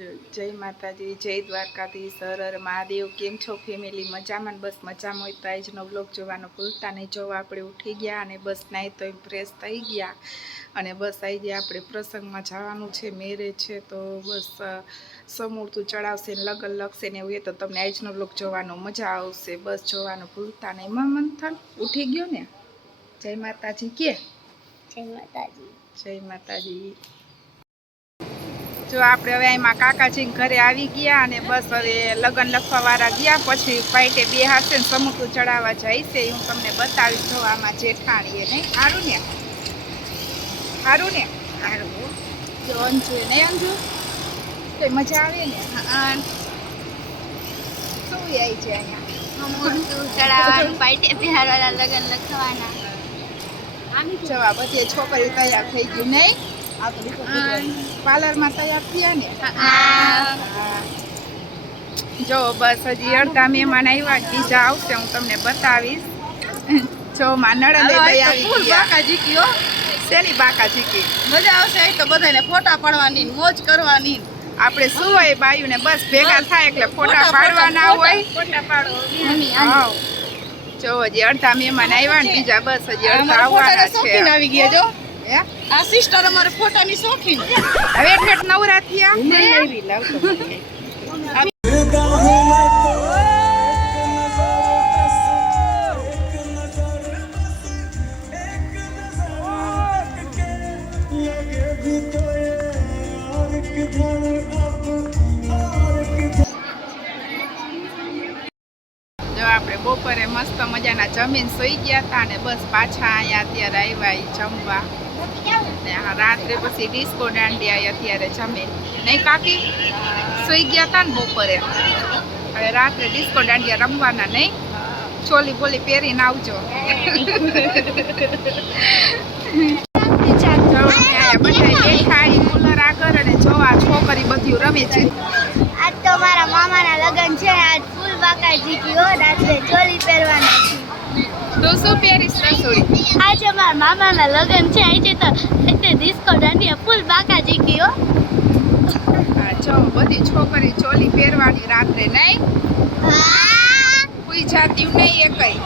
જય માતાજી, જય દ્વારકાધીશ, હર હર મહાદેવ। કેમ છો ફેમિલી? મજામાં? બસ મજામાં હોય તો આજનો વ્લોગ જોવાનો ભૂલતા નહીં। જો આપણે ઉઠી ગયા અને બસ નાહી તો ફ્રેશ થઈ ગયા અને બસ આવી ગયા આપણે પ્રસંગમાં જવાનું છે, મેરેજ છે, તો બસ સમૂર્તું ચડાવશે ને લગન લગશે ને એવું એ તો તમને આજનો વ્લોગ જોવાનો મજા આવશે। બસ જોવાનું ભૂલતા નહીં। મંથન ઉઠી ગયો ને? જય માતાજી કે જય માતાજી, જય માતાજી। જો આપણે હવે એમાં કાકાજીને ઘરે આવી ગયા અને બસ હવે લગ્ન લખવાવાળા ગયા પછી પાઈટે બે હાથે ને સમૂતું ચડાવવા જાય છે, હું તમને બતાવીશ। જો આમાં જેઠાણીએ નહીં સારું ને, સારું ને, સારું જો અંજુ નહીં, અંજુ કઈ મજા આવે ને? હા, શું આવી છે અહીંયા સમૂર્તું ચડાવવાનું, પાઈટે બિહારવાળા લગન લખવાના। જવા બધી છોકરી તૈયાર થઈ ગયું નહીં? પાર્લરમાં તૈયાર થયા ને? જો બસ હજી અડધા મહેમાન આવ્યા, બીજા આવશે, હું તમને બતાવીશ। જો માં નળંદે આવી ગયા। શેની બાકા જીકી? મજા આવશે તો બધાને ફોટા પાડવાની, મોજ કરવાની। આપણે શું હોય બાયુને બસ ભેગા થાય એટલે ફોટા પાડવાના હોય। ફોટા પાડો હાવ જો હજી અડધા મહેમાન આવ્યા ને બીજા બસ હજી અડધા આવવાના છે। આવી ગયા જો હે આ સિસ્ટર અમારે ફોટાની શોખીન। હવે ઠેઠ નવરા થયા નહીં લાવતો જો આપણે બપોરે મસ્ત મજાના જમીન સૂઈ ગયા હતા અને બસ પાછા અહીંયા અત્યારે આવ્યા જમવા ને રાત્રે પછી ડિસ્કો દાંડિયા અત્યારે જમીન નહીં કાકી સૂઈ ગયા હતા ને બપોરે, હવે રાત્રે ડિસ્કો દાંડિયા રમવાના નહીં? ચોલી બોલી પહેરીને આવજો। બધા બેઠાડી કુલર આગળ અને જોવા છોકરી બધી રમે છે। આજ તો મારા મામાના લગન છે, આજ ફૂલ બાકા જીકી હો, રાત્રે ચોલી પહેરવાના છે। તું શું પહેરીશ રસોઈ? આજે મારા મામાના લગન છે, આજે તો એટલે ડિસ્કો દાંડિયા ફૂલ બાકા જીકી હો। હા જો બધી છોકરી ચોલી પહેરવાની રાત્રે નહીં? કોઈ જાતી નહીં એ કઈ।